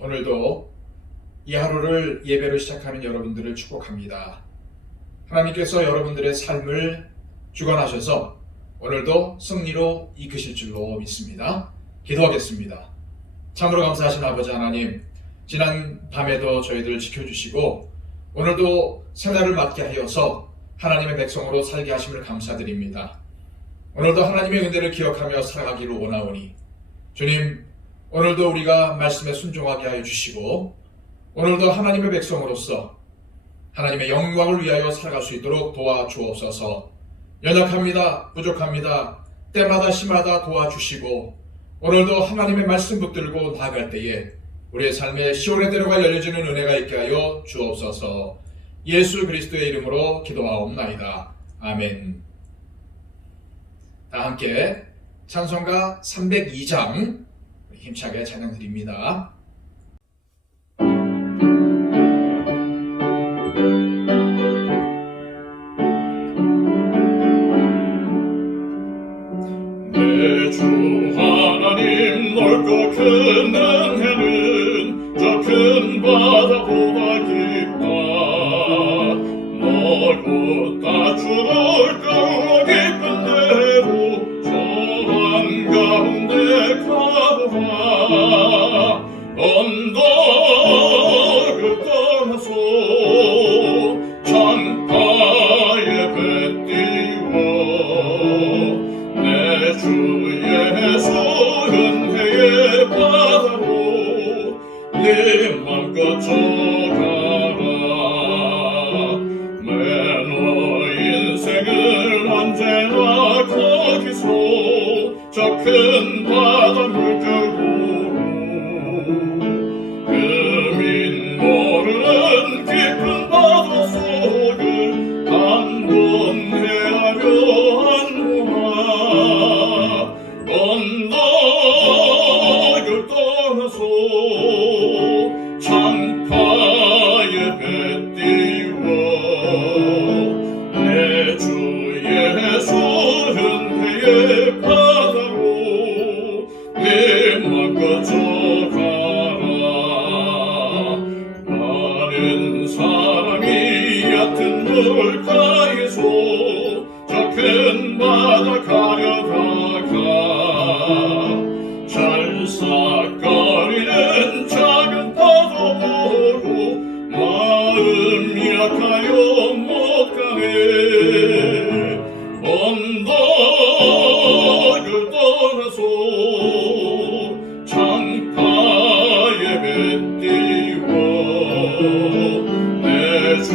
오늘도 이 하루를 예배로 시작하는 여러분들을 축복합니다. 하나님께서 여러분들의 삶을 주관하셔서 오늘도 승리로 이끄실 줄로 믿습니다. 기도하겠습니다. 참으로 감사하신 아버지 하나님, 지난 밤에도 저희들을 지켜주시고 오늘도 새날을 맞게 하여서 하나님의 백성으로 살게 하심을 감사드립니다. 오늘도 하나님의 은혜를 기억하며 살아가기를 원하오니 주님, 오늘도 우리가 말씀에 순종하게 하여 주시고 오늘도 하나님의 백성으로서 하나님의 영광을 위하여 살아갈 수 있도록 도와주옵소서. 연약합니다. 부족합니다. 때마다 시마다 도와주시고 오늘도 하나님의 말씀 붙들고 나아갈 때에 우리의 삶에 시온의 대로가 열려지는 은혜가 있게 하여 주옵소서. 예수 그리스도의 이름으로 기도하옵나이다. 아멘. 다 함께 찬송가 302장 힘차게 찬양 드립니다. 내 주 하나님 넓고 큰 은혜는 저 큰 바다보다 깊다. 넓고 다추를 깊은 대로 저 한가운데 가보라. 언덕을 떠나서 창가에 배 띄워 내 주 예수 은혜의 바다로 네 맘껏 져가라. 내 인생을 언제나 거기서 저 큰 바다 물결로 금인 모르는 깊은 바다 속을 한번 헤아려 한동안 언덕을 떠나서 창가에 배 띄워 내 주 예수 은혜의 바다로 내 맘껏 져가라. 많은 사람이 얕은 물가에서 저 큰 바다 가려다가 찰싹거리는 작은 파도 보고 마음이 약하여 못 가네. 언덕을 떠나서 창가에 배 띄워 내 주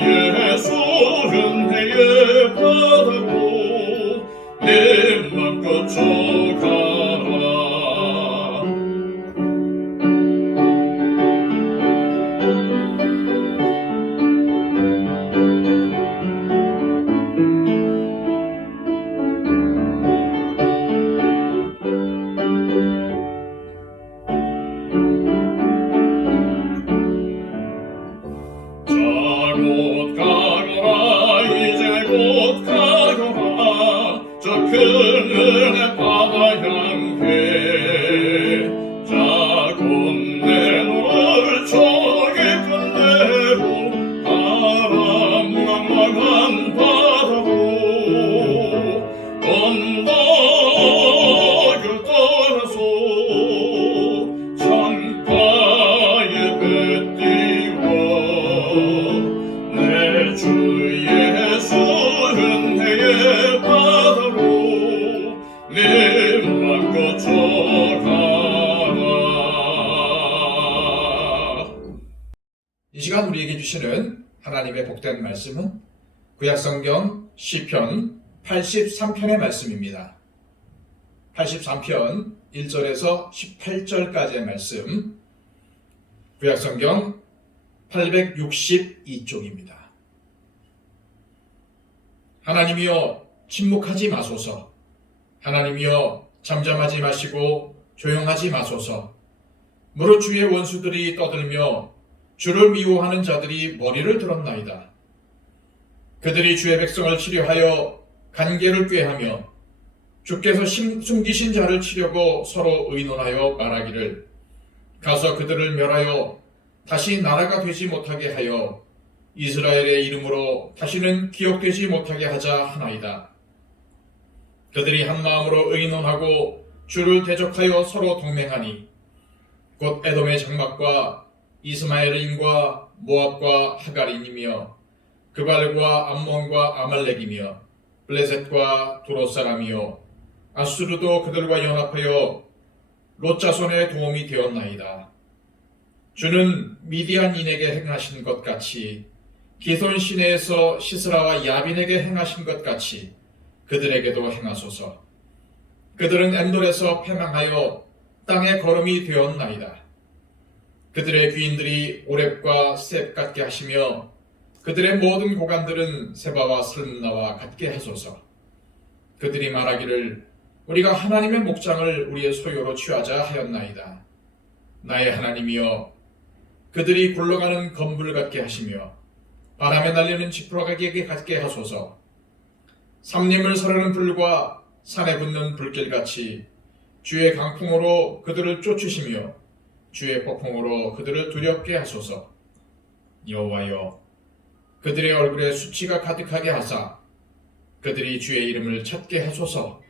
예수 은혜의 바다로 내 맘껏 져가라. 자 곧 가거라. 이제 곧 가거라. 저 큰 은혜 바다 향해 자 곧 내놓을 저 깊은 대로 바람 낭망한 바다로 언덕을 떠나서 창가에 배 띄워 내 주 예수 은혜의 바다로 내 맘껏 져가라. 이 시간 우리에게 주시는 하나님의 복된 말씀은 구약성경 시편 83편의 말씀입니다. 83편 1절에서 18절까지의 말씀, 구약성경 862쪽입니다. 하나님이여 침묵하지 마소서. 하나님이여 잠잠하지 마시고 조용하지 마소서. 무릇 주의 원수들이 떠들며 주를 미워하는 자들이 머리를 들었나이다. 그들이 주의 백성을 치려하여 간계를 꾀하며 주께서 숨기신 자를 치려고 서로 의논하여 말하기를 가서 그들을 멸하여 다시 나라가 되지 못하게 하여 이스라엘의 이름으로 다시는 기억되지 못하게 하자 하나이다. 그들이 한 마음으로 의논하고 주를 대적하여 서로 동맹하니 곧 에돔의 장막과 이스마엘인과 모압과 하갈인이며 그발과 암몬과 아말렉이며 블레셋과 도로 사람이요 아수르도 그들과 연합하여 롯 자손의 도움이 되었나이다. 주는 미디안인에게 행하신 것 같이 기손 시내에서 시스라와 야빈에게 행하신 것 같이 그들에게도 행하소서. 그들은 엔돌에서 패망하여 땅의 거름이 되었나이다. 그들의 귀인들이 오렙과 셋 같게 하시며 그들의 모든 고관들은 세바와 슬문나와 같게 하소서. 그들이 말하기를 우리가 하나님의 목장을 우리의 소유로 취하자 하였나이다. 나의 하나님이여 그들이 굴러가는 검불 같게 하시며 바람에 날리는 지푸라기에게 같게 하소서. 삼림을 서르는 불과 산에 붙는 불길같이 주의 강풍으로 그들을 쫓으시며 주의 폭풍으로 그들을 두렵게 하소서. 여호와여 그들의 얼굴에 수치가 가득하게 하사 그들이 주의 이름을 찾게 하소서.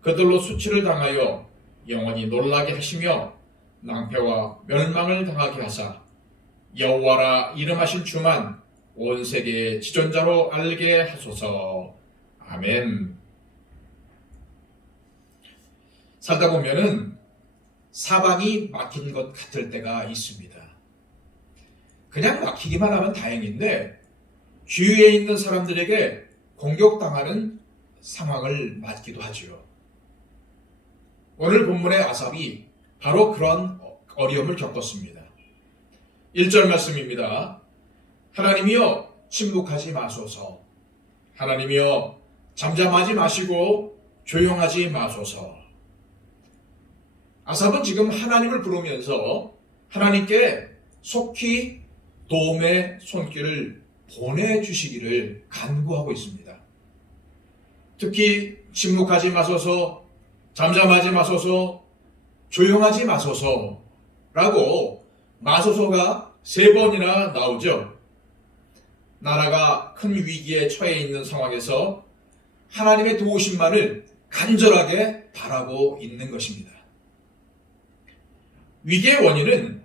그들로 수치를 당하여 영원히 놀라게 하시며 낭패와 멸망을 당하게 하사 여호와라 이름하신 주만 온 세계의 지존자로 알게 하소서. 아멘. 살다 보면은 사방이 막힌 것 같을 때가 있습니다. 그냥 막히기만 하면 다행인데 주위에 있는 사람들에게 공격당하는 상황을 맞기도 하죠. 오늘 본문의 아삽이 바로 그런 어려움을 겪었습니다. 1절 말씀입니다. 하나님이여 침묵하지 마소서. 하나님이여 잠잠하지 마시고 조용하지 마소서. 아삽은 지금 하나님을 부르면서 하나님께 속히 도움의 손길을 보내주시기를 간구하고 있습니다. 특히 침묵하지 마소서, 잠잠하지 마소서, 조용하지 마소서라고 마소서가 3번이나 나오죠. 나라가 큰 위기에 처해 있는 상황에서 하나님의 도우심만을 간절하게 바라고 있는 것입니다. 위기의 원인은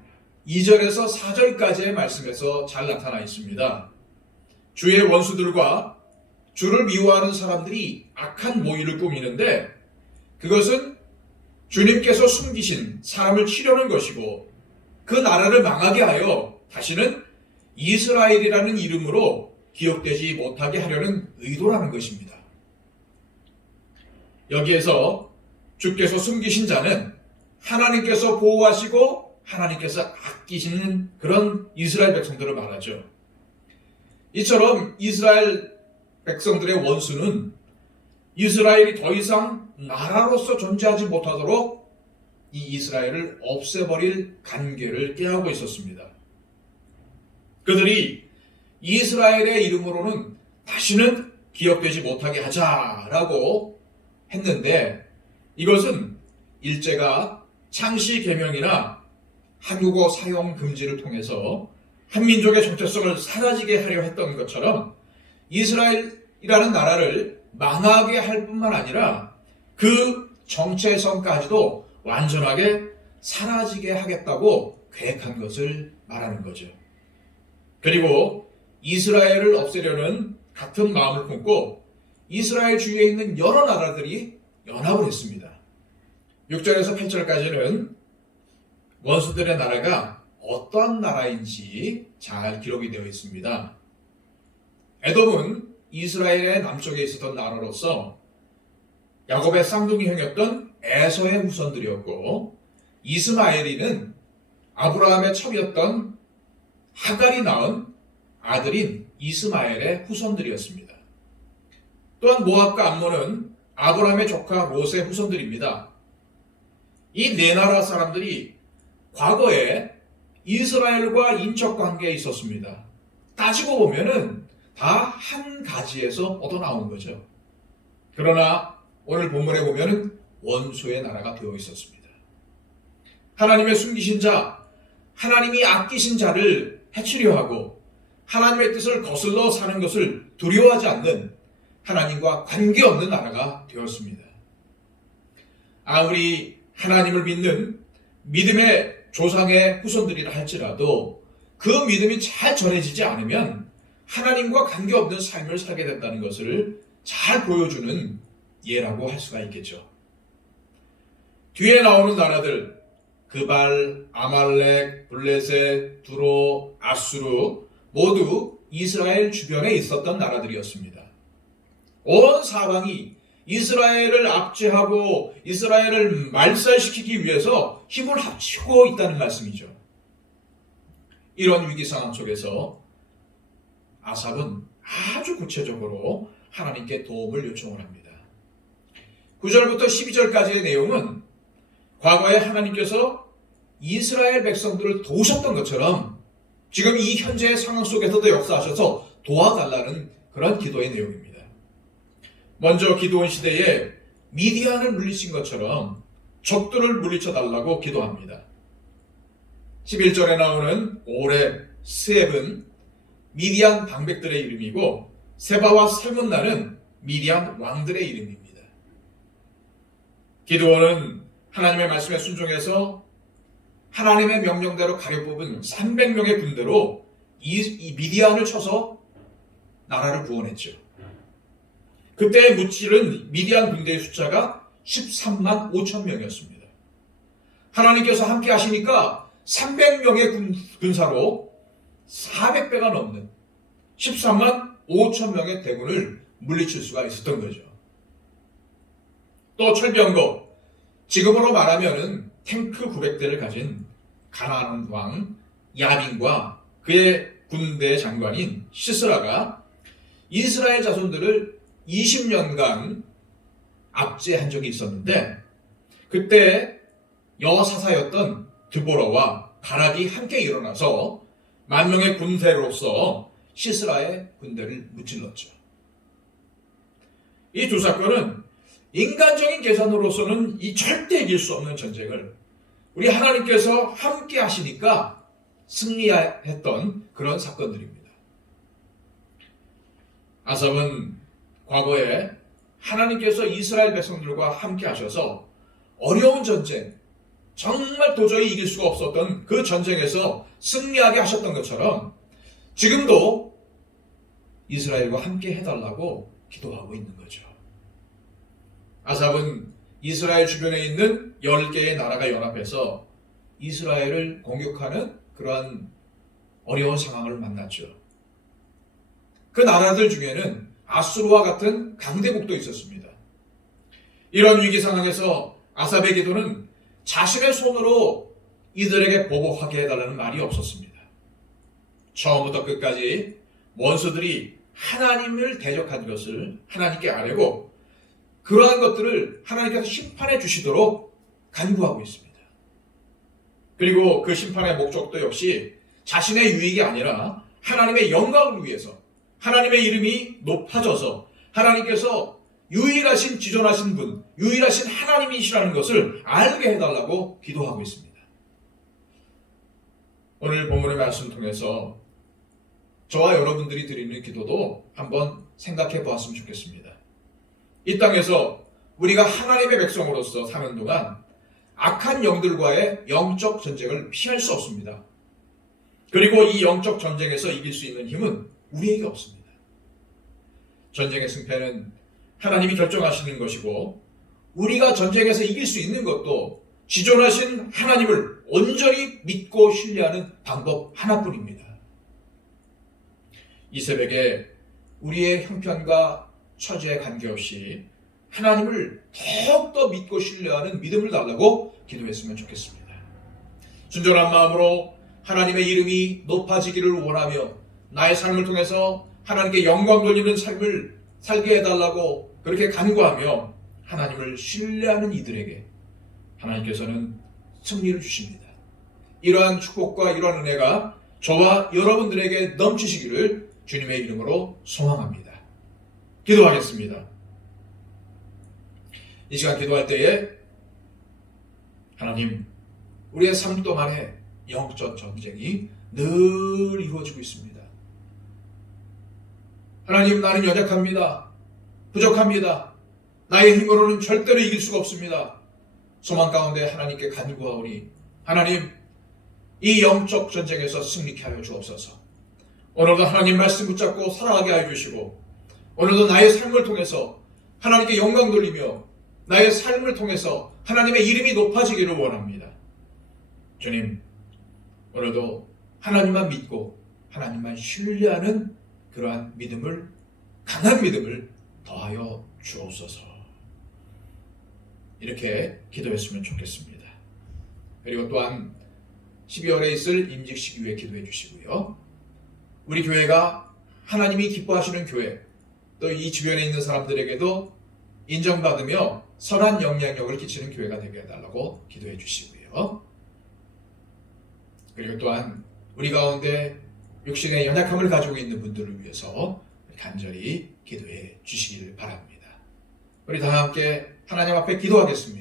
2절에서 4절까지의 말씀에서 잘 나타나 있습니다. 주의 원수들과 주를 미워하는 사람들이 악한 모의를 꾸미는데 그것은 주님께서 숨기신 사람을 치려는 것이고 그 나라를 망하게 하여 다시는 이스라엘이라는 이름으로 기억되지 못하게 하려는 의도라는 것입니다. 여기에서 주께서 숨기신 자는 하나님께서 보호하시고 하나님께서 아끼시는 그런 이스라엘 백성들을 말하죠. 이처럼 이스라엘 백성들의 원수는 이스라엘이 더 이상 나라로서 존재하지 못하도록 이 이스라엘을 없애버릴 간계를 깨하고 있었습니다. 그들이 이스라엘의 이름으로는 다시는 기억되지 못하게 하자라고 했는데 이것은 일제가 창씨 계명이나 한국어 사용 금지를 통해서 한민족의 정체성을 사라지게 하려 했던 것처럼 이스라엘이라는 나라를 망하게 할 뿐만 아니라 그 정체성까지도 완전하게 사라지게 하겠다고 계획한 것을 말하는 거죠. 그리고 이스라엘을 없애려는 같은 마음을 품고 이스라엘 주위에 있는 여러 나라들이 연합을 했습니다. 6절에서 8절까지는 원수들의 나라가 어떠한 나라인지 잘 기록이 되어 있습니다. 에돔은 이스라엘의 남쪽에 있었던 나라로서 야곱의 쌍둥이 형이었던 에서의 후손들이었고 이스마엘이는 아브라함의 첩이었던 하갈이 낳은 아들인 이스마엘의 후손들이었습니다. 또한 모압과 암몬은 아브라함의 조카 롯의 후손들입니다. 이 네 나라 사람들이 과거에 이스라엘과 인척 관계에 있었습니다. 따지고 보면은 다 한 가지에서 얻어나온 거죠. 그러나 오늘 본문에 보면은 원수의 나라가 되어 있었습니다. 하나님의 숨기신 자, 하나님이 아끼신 자를 해치려 하고 하나님의 뜻을 거슬러 사는 것을 두려워하지 않는 하나님과 관계없는 나라가 되었습니다. 아무리 하나님을 믿는 믿음의 조상의 후손들이라 할지라도 그 믿음이 잘 전해지지 않으면 하나님과 관계없는 삶을 살게 된다는 것을 잘 보여주는 예라고 할 수가 있겠죠. 뒤에 나오는 나라들, 그발, 아말렉, 블레셋, 두로, 아수르 모두 이스라엘 주변에 있었던 나라들이었습니다. 온 사방이 이스라엘을 압제하고 이스라엘을 말살시키기 위해서 힘을 합치고 있다는 말씀이죠. 이런 위기 상황 속에서 아삽은 아주 구체적으로 하나님께 도움을 요청을 합니다. 9절부터 12절까지의 내용은 과거에 하나님께서 이스라엘 백성들을 도우셨던 것처럼 지금 이 현재의 상황 속에서도 역사하셔서 도와달라는 그런 기도의 내용입니다. 먼저 기드온 시대에 미디안을 물리친 것처럼 적들을 물리쳐달라고 기도합니다. 11절에 나오는 오렙, 스앱은 미디안 방백들의 이름이고 세바와 살문나는 미디안 왕들의 이름입니다. 기드온은 하나님의 말씀에 순종해서 하나님의 명령대로 가려 뽑은 300명의 군대로 이 미디안을 쳐서 나라를 구원했죠. 그때 무찔은 미디안 군대의 숫자가 13만 5천 명이었습니다. 하나님께서 함께 하시니까 300명의 군사로 400배가 넘는 13만 5천 명의 대군을 물리칠 수가 있었던 거죠. 또 철병거, 지금으로 말하면은 탱크 900대를 가진 가나안 왕 야빈과 그의 군대 장관인 시스라가 이스라엘 자손들을 20년간 압제한 적이 있었는데 그때 여사사였던 드보라와 바락이 함께 일어나서 10,000명의 군대로서 시스라의 군대를 무찔렀죠. 이 두 사건은 인간적인 계산으로서는 이 절대 이길 수 없는 전쟁을 우리 하나님께서 함께 하시니까 승리했던 그런 사건들입니다. 아삽은 과거에 하나님께서 이스라엘 백성들과 함께 하셔서 어려운 전쟁, 정말 도저히 이길 수가 없었던 그 전쟁에서 승리하게 하셨던 것처럼 지금도 이스라엘과 함께 해달라고 기도하고 있는 거죠. 아삽은 이스라엘 주변에 있는 10개의 나라가 연합해서 이스라엘을 공격하는 그러한 어려운 상황을 만났죠. 그 나라들 중에는 아수르와 같은 강대국도 있었습니다. 이런 위기 상황에서 아삽의 기도는 자신의 손으로 이들에게 보복하게 해달라는 말이 없었습니다. 처음부터 끝까지 원수들이 하나님을 대적한 것을 하나님께 아뢰고 그러한 것들을 하나님께서 심판해 주시도록 간구하고 있습니다. 그리고 그 심판의 목적도 역시 자신의 유익이 아니라 하나님의 영광을 위해서 하나님의 이름이 높아져서 하나님께서 유일하신 지존하신 분, 유일하신 하나님이시라는 것을 알게 해달라고 기도하고 있습니다. 오늘 본문의 말씀을 통해서 저와 여러분들이 드리는 기도도 한번 생각해 보았으면 좋겠습니다. 이 땅에서 우리가 하나님의 백성으로서 사는 동안 악한 영들과의 영적 전쟁을 피할 수 없습니다. 그리고 이 영적 전쟁에서 이길 수 있는 힘은 우리에게 없습니다. 전쟁의 승패는 하나님이 결정하시는 것이고 우리가 전쟁에서 이길 수 있는 것도 지존하신 하나님을 온전히 믿고 신뢰하는 방법 하나뿐입니다. 이 새벽에 우리의 형편과 처지에 관계없이 하나님을 더욱더 믿고 신뢰하는 믿음을 달라고 기도했으면 좋겠습니다. 순전한 마음으로 하나님의 이름이 높아지기를 원하며 나의 삶을 통해서 하나님께 영광 돌리는 삶을 살게 해달라고 그렇게 간구하며 하나님을 신뢰하는 이들에게 하나님께서는 승리를 주십니다. 이러한 축복과 이러한 은혜가 저와 여러분들에게 넘치시기를 주님의 이름으로 소망합니다. 기도하겠습니다. 이 시간 기도할 때에 하나님, 우리의 삶 동안에 영적 전쟁이 늘 이루어지고 있습니다. 하나님, 나는 연약합니다. 부족합니다. 나의 힘으로는 절대로 이길 수가 없습니다. 소망 가운데 하나님께 간구하오니 하나님, 이 영적 전쟁에서 승리케 하여 주옵소서. 오늘도 하나님 말씀 붙잡고 살아가게 하여 주시고, 오늘도 나의 삶을 통해서 하나님께 영광 돌리며 나의 삶을 통해서 하나님의 이름이 높아지기를 원합니다. 주님, 오늘도 하나님만 믿고 하나님만 신뢰하는 그러한 믿음을, 강한 믿음을 더하여 주옵소서. 이렇게 기도했으면 좋겠습니다. 그리고 또한 12월에 있을 임직식 위에 기도해 주시고요. 우리 교회가 하나님이 기뻐하시는 교회, 또 이 주변에 있는 사람들에게도 인정받으며 선한 영향력을 끼치는 교회가 되게 해달라고 기도해 주시고요. 그리고 또한 우리 가운데 육신의 연약함을 가지고 있는 분들을 위해서 간절히 기도해 주시길 바랍니다. 우리 다 함께 하나님 앞에 기도하겠습니다.